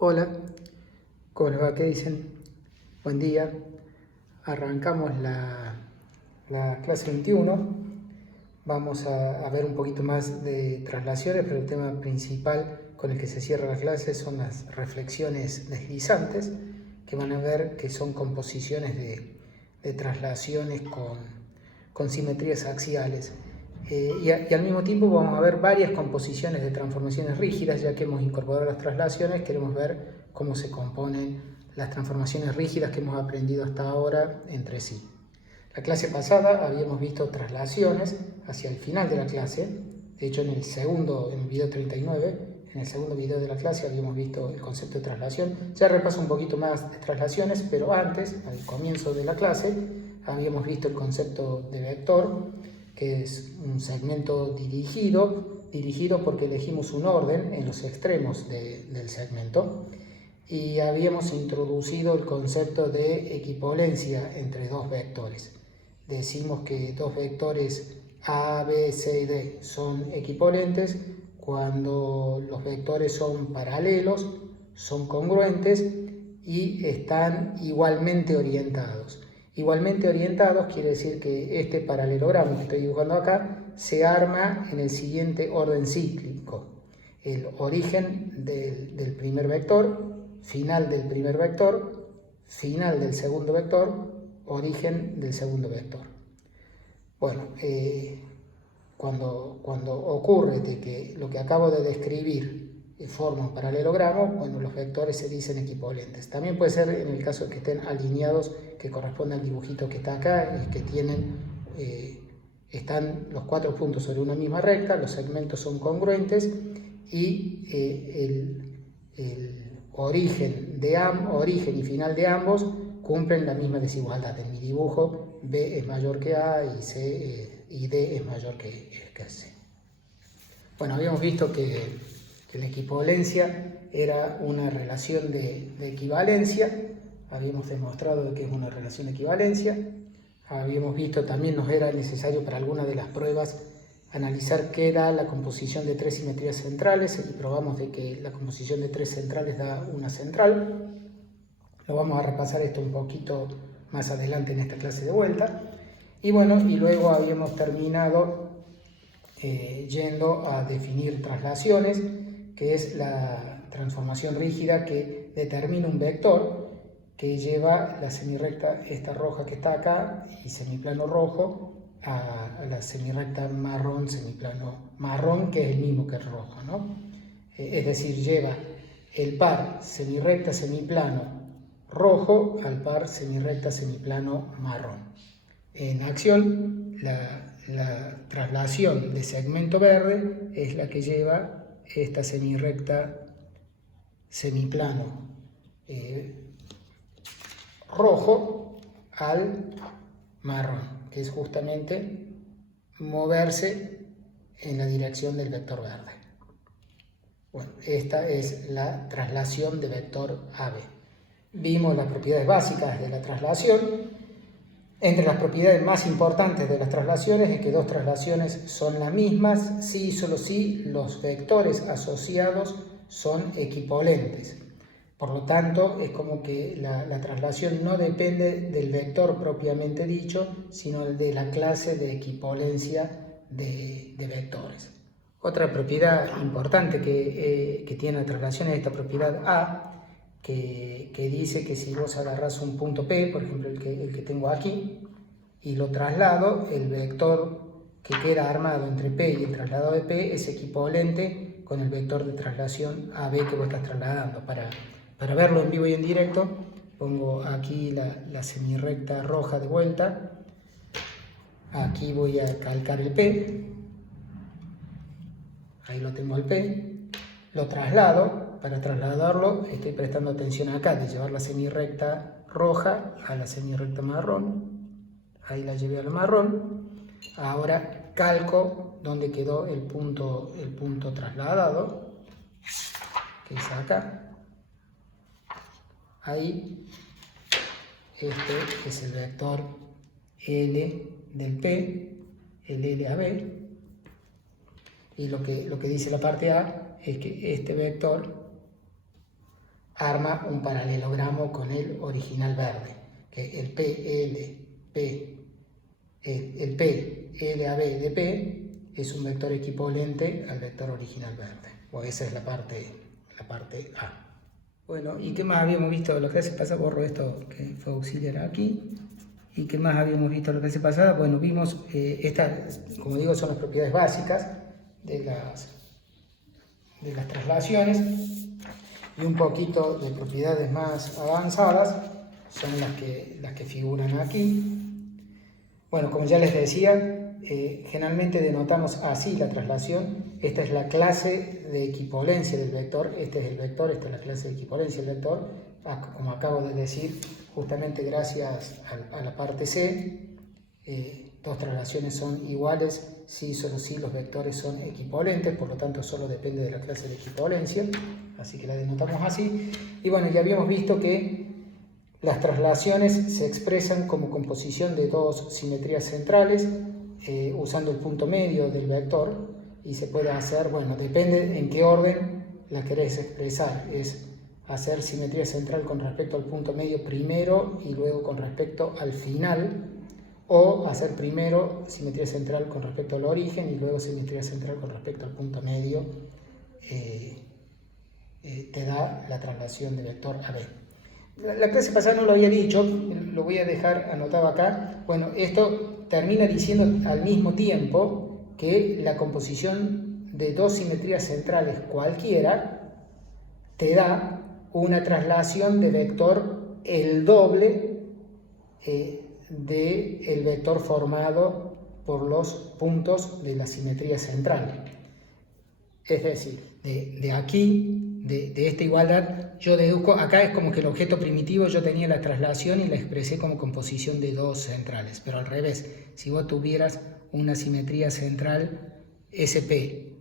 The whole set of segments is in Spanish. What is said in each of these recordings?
Hola, ¿cómo les va? ¿Qué dicen? Buen día. Arrancamos la clase 21. Vamos a ver un poquito más de traslaciones, pero el tema principal con el que se cierra la clase son las reflexiones deslizantes, que van a ver que son composiciones de traslaciones con simetrías axiales. Y al mismo tiempo vamos a ver varias composiciones de transformaciones rígidas. Ya que hemos incorporado las traslaciones, queremos ver cómo se componen las transformaciones rígidas que hemos aprendido hasta ahora entre sí. La clase pasada habíamos visto traslaciones hacia el final de la clase. De hecho, en el video 39, en el segundo video de la clase, habíamos visto el concepto de traslación. Ya repaso un poquito más de traslaciones, pero antes, al comienzo de la clase, habíamos visto el concepto de vector, que es un segmento dirigido porque elegimos un orden en los extremos del segmento. Y habíamos introducido el concepto de equipolancia entre dos vectores. Decimos que dos vectores A, B, C y D son equivalentes cuando los vectores son paralelos, son congruentes y están igualmente orientados. Igualmente orientados quiere decir que este paralelogramo que estoy dibujando acá se arma en el siguiente orden cíclico. El origen del primer vector, final del primer vector, final del segundo vector, origen del segundo vector. Bueno, cuando ocurre de que lo que acabo de describir forma un paralelogramo, bueno, los vectores se dicen equivalentes. También puede ser en el caso de que estén alineados, que corresponde al dibujito que está acá, y que están los cuatro puntos sobre una misma recta, los segmentos son congruentes y el origen y final de ambos cumplen la misma desigualdad. En mi dibujo B es mayor que A y D es mayor que C. Bueno, habíamos visto que la equivalencia era una relación de equivalencia. Habíamos demostrado que es una relación de equivalencia. Habíamos visto también nos era necesario para alguna de las pruebas analizar qué da la composición de tres simetrías centrales, y probamos de que la composición de tres centrales da una central. Lo vamos a repasar esto un poquito más adelante en esta clase de vuelta. Y bueno, y luego habíamos terminado yendo a definir traslaciones, que es la transformación rígida que determina un vector que lleva la semirrecta esta roja que está acá y semiplano rojo a la semirrecta marrón, semiplano marrón, que es el mismo que el rojo, ¿no? Es decir, lleva el par semirrecta semiplano rojo al par semirrecta semiplano marrón. En acción, la traslación de segmento verde es la que lleva esta semirrecta semiplano rojo al marrón, que es justamente moverse en la dirección del vector verde. Bueno, esta es la traslación de vector AB. Vimos las propiedades básicas de la traslación. Entre las propiedades más importantes de las traslaciones es que dos traslaciones son las mismas si y solo si los vectores asociados son equivalentes. Por lo tanto, es como que la traslación no depende del vector propiamente dicho, sino de la clase de equivalencia de vectores. Otra propiedad importante que tiene la traslación es esta propiedad A, que dice que si vos agarrás un punto P, por ejemplo el que tengo aquí, y lo traslado, el vector que queda armado entre P y el trasladado de P es equivalente con el vector de traslación AB que vos estás trasladando. Para verlo en vivo y en directo, pongo aquí la semirrecta roja de vuelta. Aquí voy a calcar el P. Ahí lo tengo el P. Lo traslado. Para trasladarlo estoy prestando atención acá, de llevar la semirrecta roja a la semirrecta marrón. Ahí la llevé al marrón. Ahora calco donde quedó el punto trasladado, que es acá. Ahí, este es el vector L del P, el LAB. Y lo que dice la parte A es que este vector arma un paralelogramo con el original verde, que el PLAB de P es un vector equivalente al vector original verde. Bueno, esa es la parte A. Bueno, ¿y qué más habíamos visto en la clase pasada? Borro esto que fue auxiliar aquí. ¿Y qué más habíamos visto en la clase pasada? Bueno, vimos, estas, como digo, son las propiedades básicas de las traslaciones, y un poquito de propiedades más avanzadas son las que figuran aquí. Bueno, como ya les decía, generalmente denotamos así la traslación. Esta es la clase de equivalencia del vector, este es el vector, esta es la clase de equivalencia del vector. Como acabo de decir, justamente gracias a la parte C, dos traslaciones son iguales si solo si los vectores son equivalentes, por lo tanto solo depende de la clase de equivalencia, así que la denotamos así. Y bueno, ya habíamos visto que las traslaciones se expresan como composición de dos simetrías centrales, usando el punto medio del vector, y se puede hacer, bueno, depende en qué orden la querés expresar, es hacer simetría central con respecto al punto medio primero y luego con respecto al final, o hacer primero simetría central con respecto al origen y luego simetría central con respecto al punto medio, te da la traslación de vector AB. La clase pasada no lo había dicho, lo voy a dejar anotado acá. Bueno, esto termina diciendo al mismo tiempo que la composición de dos simetrías centrales cualquiera te da una traslación de vector el doble del vector formado por los puntos de la simetría central. Es decir, de aquí, de esta igualdad, yo deduzco, acá es como que el objeto primitivo yo tenía la traslación y la expresé como composición de dos centrales, pero al revés, si vos tuvieras una simetría central SP,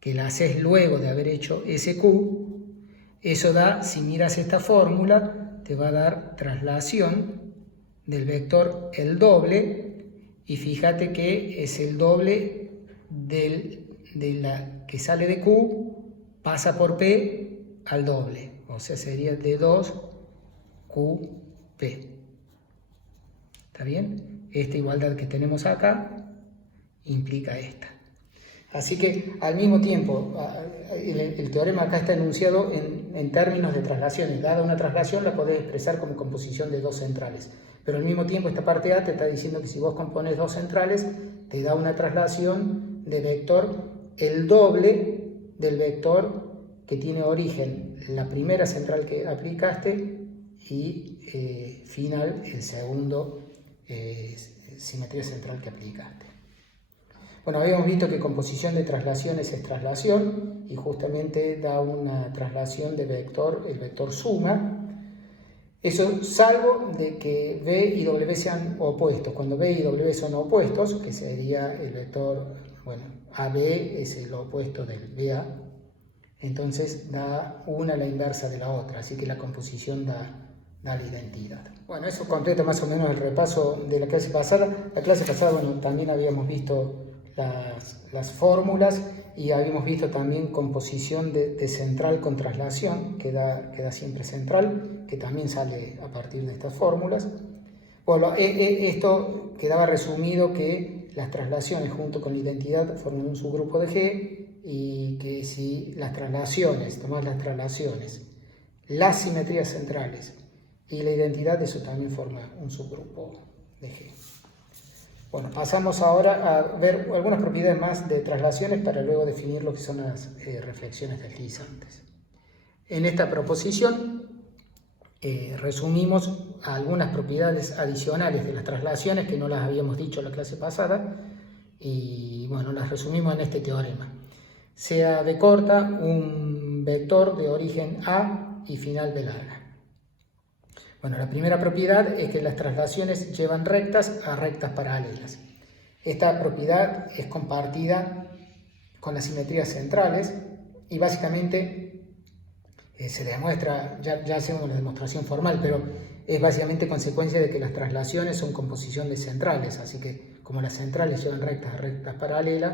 que la haces luego de haber hecho SQ, eso da, si miras esta fórmula, te va a dar traslación del vector el doble, y fíjate que es el doble de la que sale de Q, pasa por P al doble, o sea sería de 2QP. ¿Está bien? Esta igualdad que tenemos acá implica esta. Así que al mismo tiempo, el teorema acá está enunciado en términos de traslaciones. Dada una traslación la podés expresar como composición de dos centrales. Pero al mismo tiempo esta parte A te está diciendo que si vos compones dos centrales, te da una traslación de vector el doble del vector que tiene origen la primera central que aplicaste y final el segundo simetría central que aplicaste. Bueno, habíamos visto que composición de traslaciones es traslación y justamente da una traslación de vector, el vector suma. Eso salvo de que B y W sean opuestos. Cuando B y W son opuestos, que sería el vector, bueno, AB es el opuesto del BA, entonces da una la inversa de la otra, así que la composición da la identidad. Bueno, eso completa más o menos el repaso de la clase pasada. La clase pasada, bueno, también habíamos visto las fórmulas y habíamos visto también composición de central con traslación, que da siempre central, que también sale a partir de estas fórmulas. Bueno, esto quedaba resumido que las traslaciones junto con la identidad forman un subgrupo de G y que si las traslaciones, tomás las traslaciones, las simetrías centrales y la identidad, eso también forma un subgrupo de G. Bueno, pasamos ahora a ver algunas propiedades más de traslaciones para luego definir lo que son las reflexiones deslizantes. En esta proposición resumimos algunas propiedades adicionales de las traslaciones que no las habíamos dicho en la clase pasada y bueno, las resumimos en este teorema. Sea B corta un vector de origen A y final B larga. Bueno, la primera propiedad es que las traslaciones llevan rectas a rectas paralelas. Esta propiedad es compartida con las simetrías centrales y básicamente se demuestra, ya hacemos la demostración formal, pero es básicamente consecuencia de que las traslaciones son composición de centrales, así que como las centrales llevan rectas a rectas paralelas,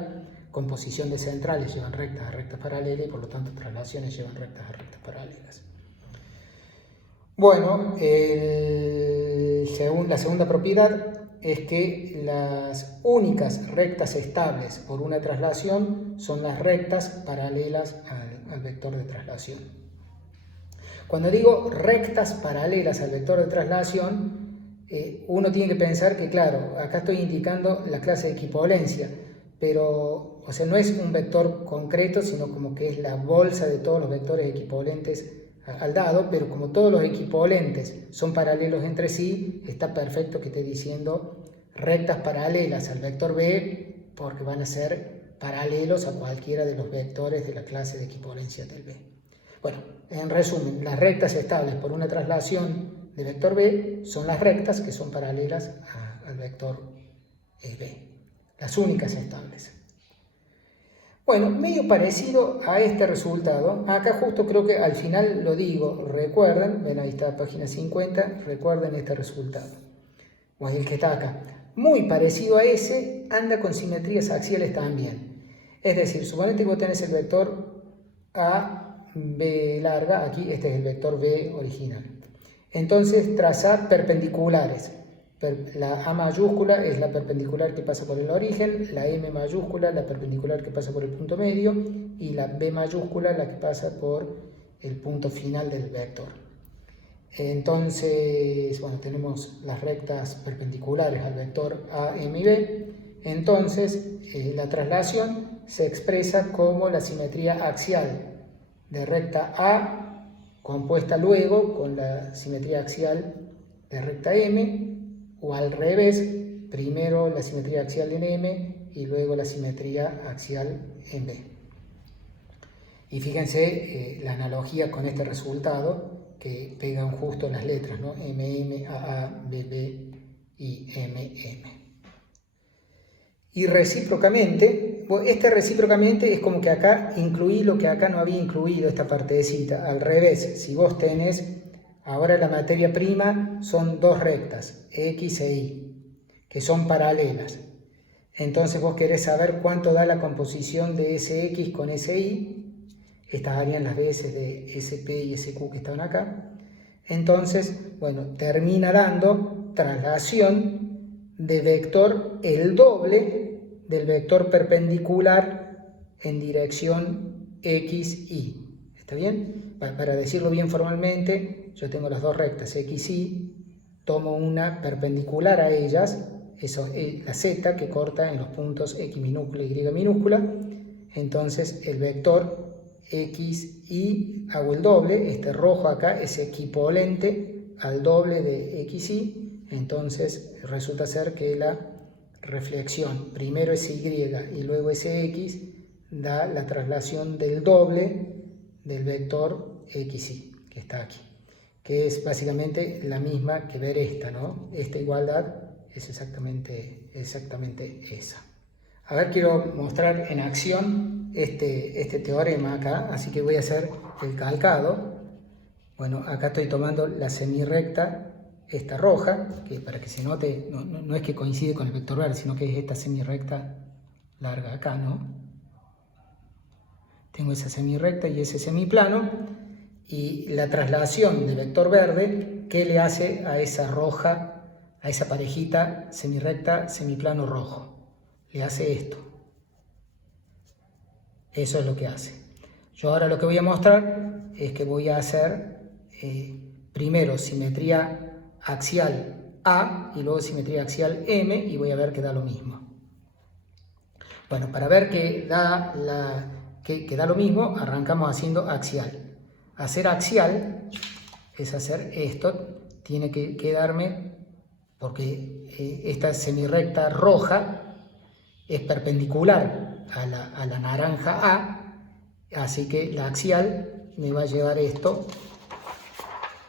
composición de centrales llevan rectas a rectas paralelas y por lo tanto traslaciones llevan rectas a rectas paralelas. Bueno, la segunda propiedad es que las únicas rectas estables por una traslación son las rectas paralelas al vector de traslación. Cuando digo rectas paralelas al vector de traslación, uno tiene que pensar que, claro, acá estoy indicando la clase de equivalencia, pero, o sea, no es un vector concreto, sino como que es la bolsa de todos los vectores equivalentes al dado, pero como todos los equivalentes son paralelos entre sí, está perfecto que esté diciendo rectas paralelas al vector B, porque van a ser paralelos a cualquiera de los vectores de la clase de equivalencia del B. Bueno, en resumen, las rectas estables por una traslación de vector B son las rectas que son paralelas al vector B, las únicas estables. Bueno, medio parecido a este resultado, acá justo creo que al final lo digo, recuerden, ven ahí está página 50, recuerden este resultado, o el que está acá, muy parecido a ese, anda con simetrías axiales también, es decir, suponete que vos tenés el vector A, B larga, aquí este es el vector B original, entonces traza perpendiculares. La A mayúscula es la perpendicular que pasa por el origen, la M mayúscula la perpendicular que pasa por el punto medio y la B mayúscula la que pasa por el punto final del vector. Entonces, bueno, tenemos las rectas perpendiculares al vector A, M y B. Entonces, la traslación se expresa como la simetría axial de recta A compuesta luego con la simetría axial de recta M, o al revés, primero la simetría axial en M y luego la simetría axial en B. Y fíjense la analogía con este resultado, que pegan justo las letras, ¿no? MM, AA, BB y MM. Y recíprocamente, este recíprocamente es como que acá incluí lo que acá no había incluido, esta partecita. Al revés, si vos tenés, ahora la materia prima son dos rectas, X e Y, que son paralelas. Entonces vos querés saber cuánto da la composición de SX con SY. Estas harían las veces de SP y SQ que estaban acá. Entonces, bueno, termina dando traslación de vector el doble del vector perpendicular en dirección XY. ¿Está bien? Para decirlo bien formalmente, yo tengo las dos rectas XY, tomo una perpendicular a ellas, eso es la Z que corta en los puntos X minúscula y Y minúscula, entonces el vector XY hago el doble, este rojo acá es equivalente al doble de XY, entonces resulta ser que la reflexión, primero SY y luego SX, da la traslación del doble del vector XY, que está aquí, que es básicamente la misma que ver esta, ¿no? Esta igualdad es exactamente esa. A ver, quiero mostrar en acción este teorema acá, así que voy a hacer el calcado. Bueno, acá estoy tomando la semirrecta, esta roja, que para que se note, no es que coincide con el vector verde, sino que es esta semirrecta larga acá, ¿no? Tengo esa semirrecta y ese semiplano, y la traslación del vector verde, ¿qué le hace a esa roja, a esa parejita semirrecta, semiplano rojo? Le hace esto. Eso es lo que hace. Yo ahora lo que voy a mostrar es que voy a hacer primero simetría axial A y luego simetría axial M, y voy a ver que da lo mismo. Bueno, para ver que da lo mismo, arrancamos haciendo axial. Hacer axial es hacer esto, tiene que quedarme, porque esta semirrecta roja es perpendicular a la naranja A, así que la axial me va a llevar esto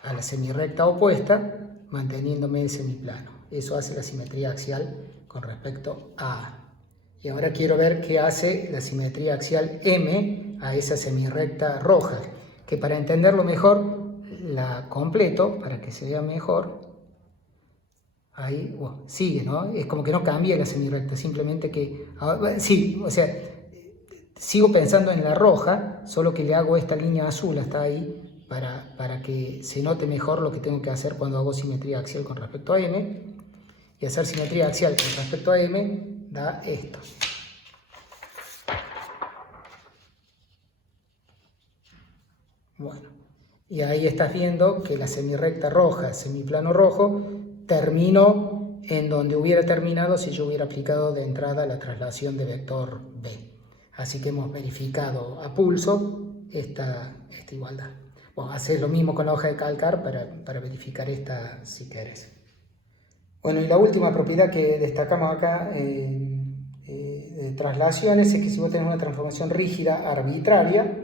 a la semirrecta opuesta, manteniéndome el semiplano. Eso hace la simetría axial con respecto a A. Y ahora quiero ver qué hace la simetría axial M a esa semirrecta roja, que para entenderlo mejor la completo, para que se vea mejor. Ahí, bueno, sigue, ¿no? Es como que no cambia la semirrecta, simplemente que... Sí, o sea, sigo pensando en la roja, solo que le hago esta línea azul hasta ahí, para que se note mejor lo que tengo que hacer cuando hago simetría axial con respecto a M. Y hacer simetría axial con respecto a M da esto. Bueno, y ahí estás viendo que la semirrecta roja, semiplano rojo, terminó en donde hubiera terminado si yo hubiera aplicado de entrada la traslación de vector B. Así que hemos verificado a pulso esta igualdad. Bueno, haces lo mismo con la hoja de calcar para verificar esta si querés. Bueno, y la última propiedad que destacamos acá de traslaciones es que si vos tenés una transformación rígida arbitraria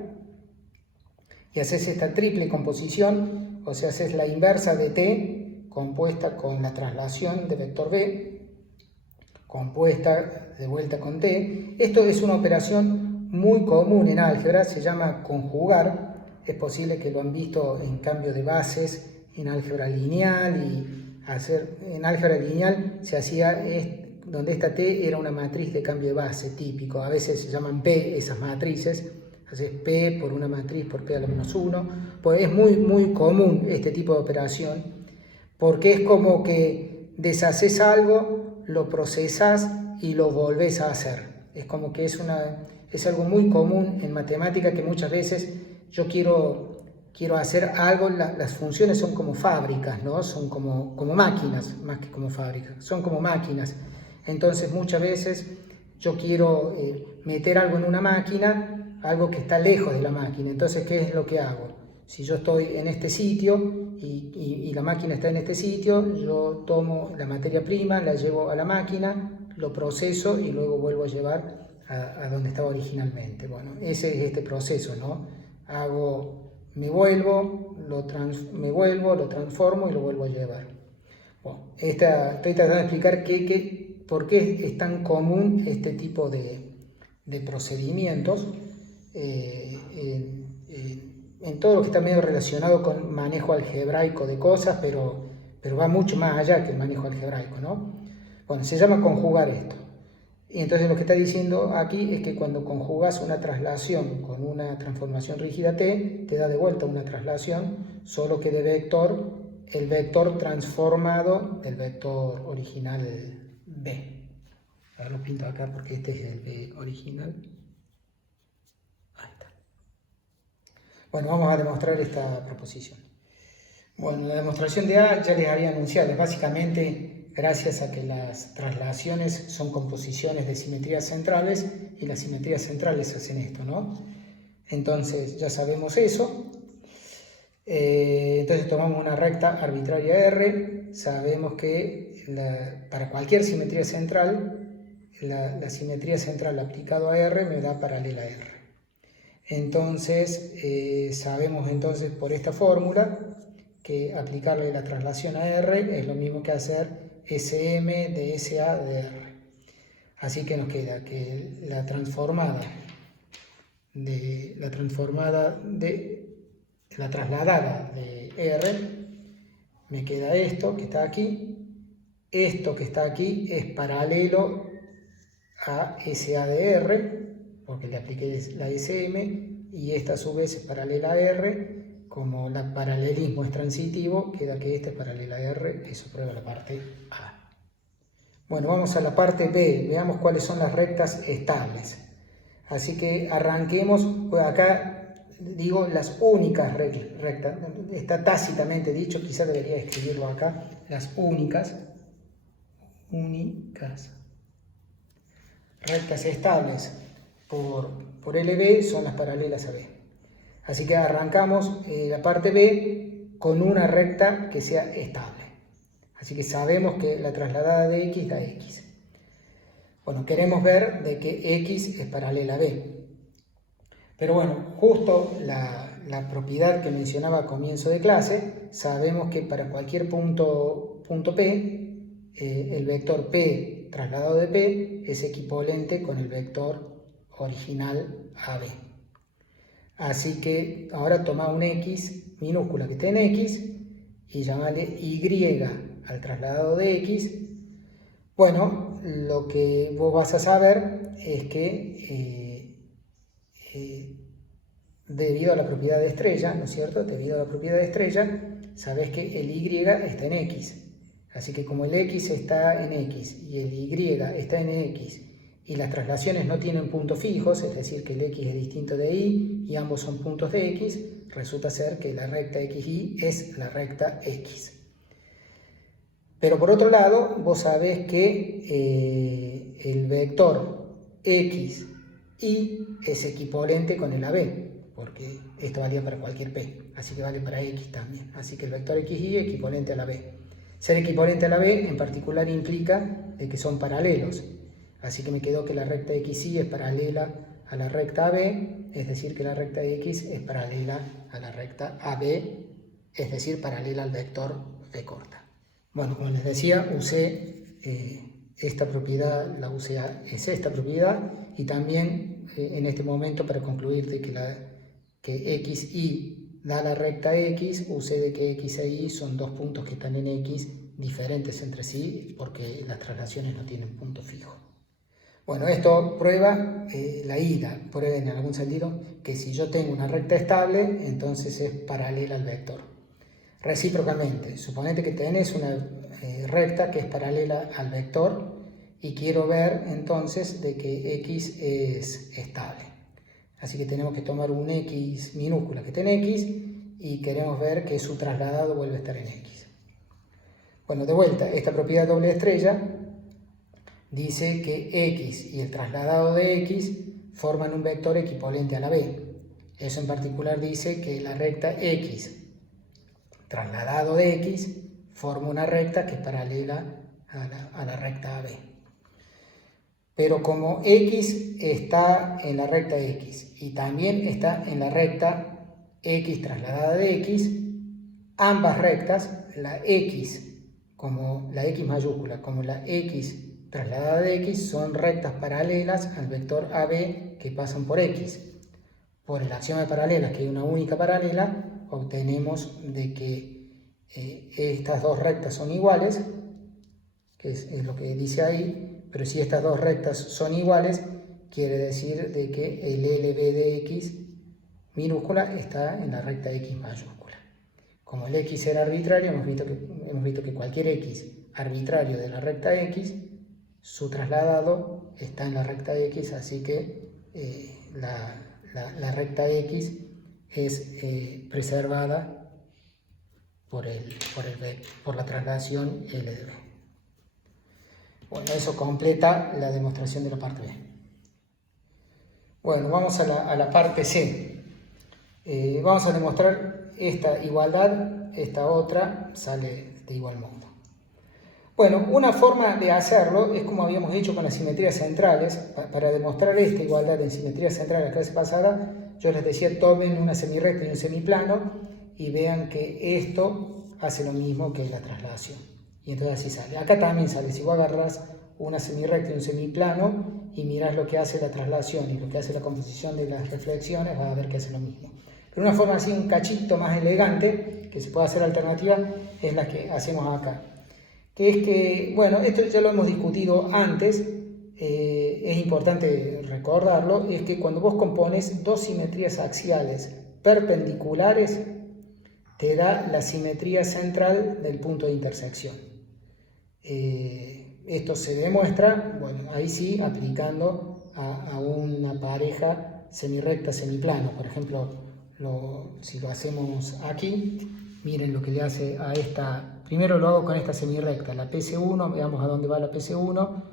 y haces esta triple composición, o sea, haces la inversa de t compuesta con la traslación de vector b, compuesta de vuelta con t. Esto es una operación muy común en álgebra, se llama conjugar. Es posible que lo han visto en cambio de bases en álgebra lineal, y en álgebra lineal se hacía donde esta t era una matriz de cambio de base típico. A veces se llaman p esas matrices. Haces P por una matriz por P a la menos 1. Pues es muy común este tipo de operación, porque es como que deshaces algo, lo procesas y lo volvés a hacer. Es como que es algo muy común en matemática, que muchas veces yo quiero hacer algo. Las funciones son como fábricas, ¿no? Son como máquinas, más que como fábricas. Son como máquinas. Entonces muchas veces yo quiero meter algo en una máquina, algo que está lejos de la máquina. Entonces, ¿qué es lo que hago? Si yo estoy en este sitio y la máquina está en este sitio, yo tomo la materia prima, la llevo a la máquina, lo proceso y luego vuelvo a llevar a donde estaba originalmente. Bueno, ese es este proceso, ¿no? Me vuelvo, lo transformo y lo vuelvo a llevar. Bueno, estoy tratando de explicar por qué es tan común este tipo de procedimientos en todo lo que está medio relacionado con manejo algebraico de cosas, pero va mucho más allá que el manejo algebraico, ¿no? Bueno, se llama conjugar esto. Y entonces lo que está diciendo aquí es que cuando conjugas una traslación con una transformación rígida t, te da de vuelta una traslación, solo que de vector, el vector transformado del vector original b. Ahora lo pinto acá porque este es el b original. Ahí está. Bueno, vamos a demostrar esta proposición. Bueno, la demostración de A ya les había anunciado, es básicamente gracias a que las traslaciones son composiciones de simetrías centrales y las simetrías centrales hacen esto, ¿no? Entonces ya sabemos eso. Entonces tomamos una recta arbitraria R, sabemos que para cualquier simetría central, la simetría central aplicado a R me da paralela a R. Entonces sabemos entonces por esta fórmula que aplicarle la traslación a R es lo mismo que hacer SM de SA de R. Así que nos queda que la trasladada de R, me queda esto que está aquí. Esto que está aquí es paralelo a SA de R, porque le apliqué la SM, y esta a su vez es paralela a R. Como el paralelismo es transitivo, queda que esta es paralela a R, eso prueba la parte A. Bueno, vamos a la parte B, veamos cuáles son las rectas estables. Así que arranquemos, pues acá digo las únicas rectas, está tácitamente dicho, quizás debería escribirlo acá, las únicas rectas estables por LB son las paralelas a B. Así que arrancamos la parte B con una recta que sea estable. Así que sabemos que la trasladada de X da X. Bueno, queremos ver de que X es paralela a B. Pero bueno, justo la propiedad que mencionaba a comienzo de clase, sabemos que para cualquier punto P, el vector P trasladado de P es equivalente con el vector original AB. Así que ahora toma un X minúscula que esté en X y llamale Y al trasladado de X. Bueno, lo que vos vas a saber es que debido a la propiedad de estrella, ¿no es cierto? Debido a la propiedad de estrella, sabes que el y está en x. Así que como el x está en x y el y está en x y las traslaciones no tienen puntos fijos, es decir, que el x es distinto de y ambos son puntos de x, resulta ser que la recta xy es la recta x. Pero por otro lado, vos sabés que el vector x y es equivalente con el AB, porque esto valía para cualquier p, así que vale para x también. Así que el vector xy es equivalente a la b. Ser equivalente a la b en particular implica que son paralelos. Así que me quedó que la recta xy es paralela a la recta AB, es decir, que la recta x es paralela a la recta AB, es decir, paralela al vector b corta. Bueno, como les decía, usé esta propiedad, es esta propiedad, y también en este momento para concluir de que xy da la recta x, usé de que x e y son dos puntos que están en x diferentes entre sí porque las traslaciones no tienen punto fijo. Bueno, esto prueba la ida, prueba en algún sentido que si yo tengo una recta estable, entonces es paralela al vector. Recíprocamente, suponete que tenés una recta que es paralela al vector y quiero ver entonces de que x es estable. Así que tenemos que tomar un x minúscula que está en x y queremos ver que su trasladado vuelve a estar en x. Bueno, de vuelta, esta propiedad doble estrella dice que x y el trasladado de x forman un vector equivalente a la b. Eso en particular dice que la recta x trasladado de x forma una recta que es paralela a la recta AB. Pero como x está en la recta x y también está en la recta x trasladada de x, ambas rectas, la x como la x mayúscula como la x trasladada de x, son rectas paralelas al vector AB que pasan por x. Por el axioma de paralelas, que hay una única paralela, obtenemos de que estas dos rectas son iguales, que es lo que dice ahí, pero si estas dos rectas son iguales, quiere decir de que el LB de x minúscula está en la recta x mayúscula. Como el x era arbitrario, hemos visto que cualquier x arbitrario de la recta x, su trasladado está en la recta x, así que la recta x es preservada por la traslación L de B. Bueno, eso completa la demostración de la parte B. Bueno, vamos a la parte C. Vamos a demostrar esta igualdad, esta otra sale de igual modo. Bueno, una forma de hacerlo es como habíamos hecho con las simetrías centrales. Para demostrar esta igualdad en simetría central en la clase pasada, yo les decía tomen una semirrecta y un semiplano y vean que esto hace lo mismo que la traslación. Y entonces así sale. Acá también sale. Si vos agarras una semirrecta y un semiplano y mirás lo que hace la traslación y lo que hace la composición de las reflexiones, vas a ver que hace lo mismo. Pero una forma así, un cachito más elegante, que se puede hacer alternativa, es la que hacemos acá. Que es que, bueno, esto ya lo hemos discutido antes, es importante recordarlo, es que cuando vos compones dos simetrías axiales perpendiculares, te da la simetría central del punto de intersección. Esto se demuestra, bueno, ahí sí, aplicando a una pareja semirrecta, semiplano. Por ejemplo, si lo hacemos aquí, miren lo que le hace a esta. Primero lo hago con esta semirrecta, la PC1, veamos a dónde va la PC1,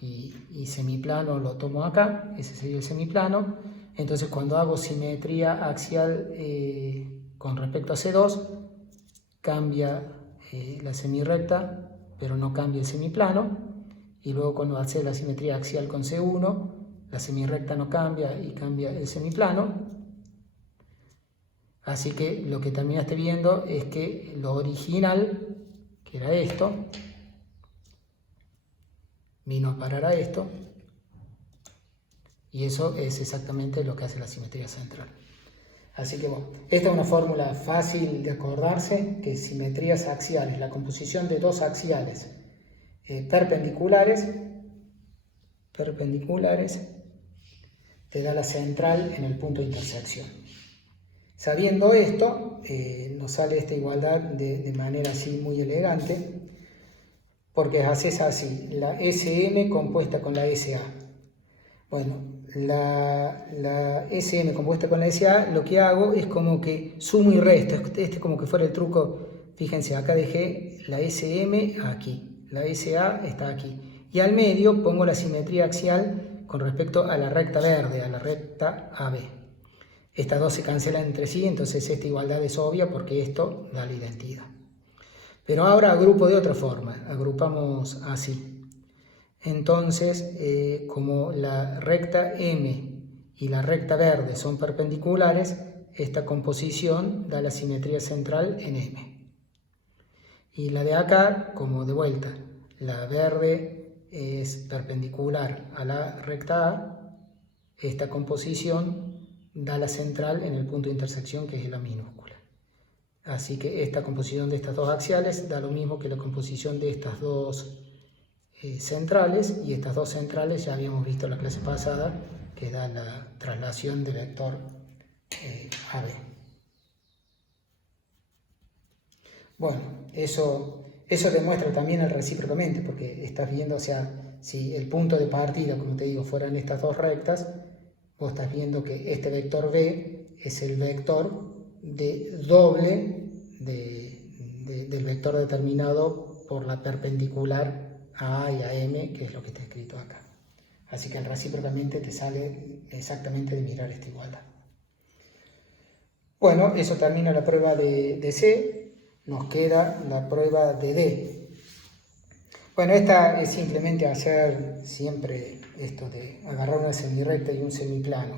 y semiplano lo tomo acá, ese sería el semiplano. Entonces cuando hago simetría axial con respecto a C2, cambia la semirrecta, pero no cambia el semiplano. Y luego cuando hace la simetría axial con C1, la semirrecta no cambia y cambia el semiplano. Así que lo que terminaste viendo es que lo original, que era esto, vino a parar a esto, y eso es exactamente lo que hace la simetría central. Así que bueno, esta es una fórmula fácil de acordarse, que simetrías axiales, la composición de dos axiales perpendiculares te da la central en el punto de intersección. Sabiendo esto, nos sale esta igualdad de manera así muy elegante, porque haces así, la SM compuesta con la SA. Bueno, la SM compuesta con la SA, lo que hago es como que sumo y resto, este es como que fuera el truco. Fíjense, acá dejé la SM aquí, la SA está aquí, y al medio pongo la simetría axial con respecto a la recta verde, a la recta AB. Estas dos se cancelan entre sí, entonces esta igualdad es obvia porque esto da la identidad. Pero ahora agrupo de otra forma, agrupamos así. Entonces, como la recta M y la recta verde son perpendiculares, esta composición da la simetría central en M. Y la de acá, como de vuelta, la verde es perpendicular a la recta A, esta composición da la central en el punto de intersección, que es la minúscula. Así que esta composición de estas dos axiales da lo mismo que la composición de estas dos centrales, y estas dos centrales ya habíamos visto en la clase pasada que da la traslación del vector AB. Bueno, eso demuestra también el recíprocamente, porque estás viendo, o sea, si el punto de partida, como te digo, fueran estas dos rectas, vos estás viendo que este vector B es el vector doble del vector determinado por la perpendicular a A y a M, que es lo que está escrito acá. Así que el recíprocamente te sale exactamente de mirar esta igualdad. Bueno, eso termina la prueba de C. Nos queda la prueba de D. Bueno, esta es simplemente hacer siempre esto de agarrar una semirrecta y un semiplano.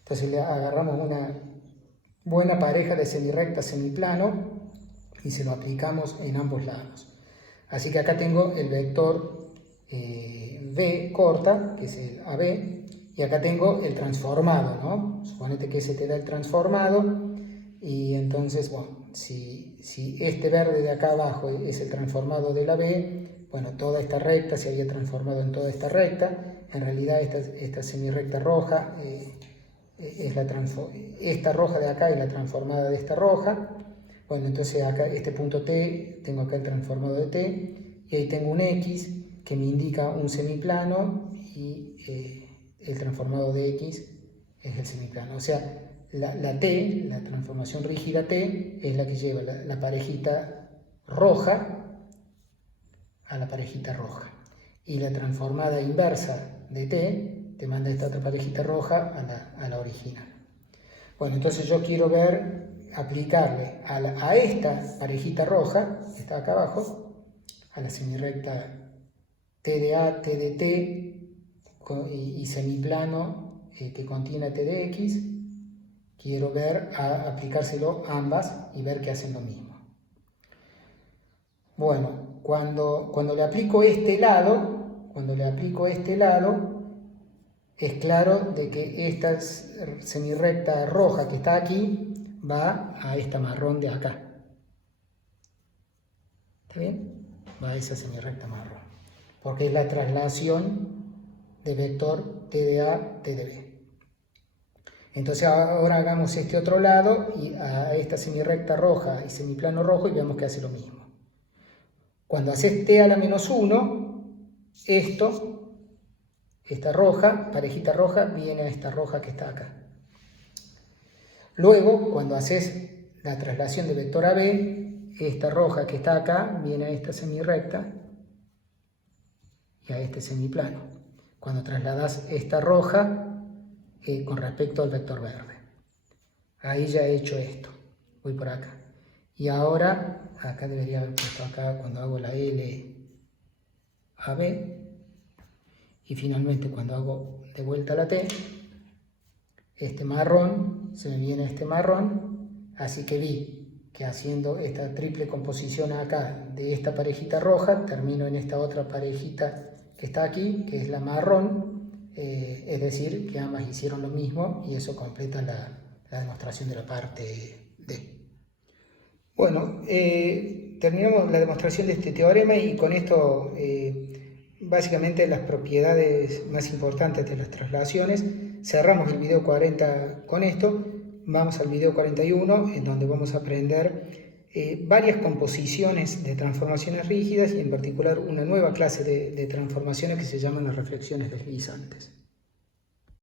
Entonces le agarramos una buena pareja de semirrecta, semiplano, y se lo aplicamos en ambos lados. Así que acá tengo el vector V corta, que es el AB, y acá tengo el transformado, ¿no? Suponete que ese te da el transformado, y entonces, bueno, si este verde de acá abajo es el transformado de la B, bueno, toda esta recta se había transformado en toda esta recta. En realidad esta semirrecta roja esta roja de acá es la transformada de esta roja. Bueno, entonces acá este punto T, tengo acá el transformado de T, y ahí tengo un X que me indica un semiplano, y el transformado de X es el semiplano. O sea, la T, la transformación rígida T, es la que lleva la parejita roja a la parejita roja. Y la transformada inversa de T te manda esta otra parejita roja a la original. Bueno, entonces yo quiero aplicarle a esta parejita roja, que está acá abajo, a la semirrecta T de A, T de T y semiplano que contiene T de X, quiero aplicárselo ambas y ver que hacen lo mismo. Bueno, cuando le aplico este lado, es claro de que esta semirrecta roja que está aquí va a esta marrón de acá. ¿Está bien? Va a esa semirrecta marrón, porque es la traslación de vector T de A, T de B. Entonces ahora hagamos este otro lado y a esta semirrecta roja y semiplano rojo, y veamos que hace lo mismo. Cuando haces T a la menos 1, esta roja, parejita roja, viene a esta roja que está acá. Luego, cuando haces la traslación de vector AB, esta roja que está acá viene a esta semirrecta y a este semiplano. Cuando trasladas esta roja con respecto al vector verde. Ahí ya he hecho esto. Voy por acá. Y ahora, acá debería haber puesto acá cuando hago la L a B. Y finalmente cuando hago de vuelta la T, este marrón se me viene este marrón. Así que vi que haciendo esta triple composición acá de esta parejita roja, termino en esta otra parejita que está aquí, que es la marrón. Es decir, que ambas hicieron lo mismo, y eso completa la demostración de la parte D. Bueno, terminamos la demostración de este teorema, y con esto básicamente las propiedades más importantes de las traslaciones. Cerramos el video 40 con esto. Vamos al video 41, en donde vamos a aprender varias composiciones de transformaciones rígidas y en particular una nueva clase de transformaciones que se llaman las reflexiones deslizantes.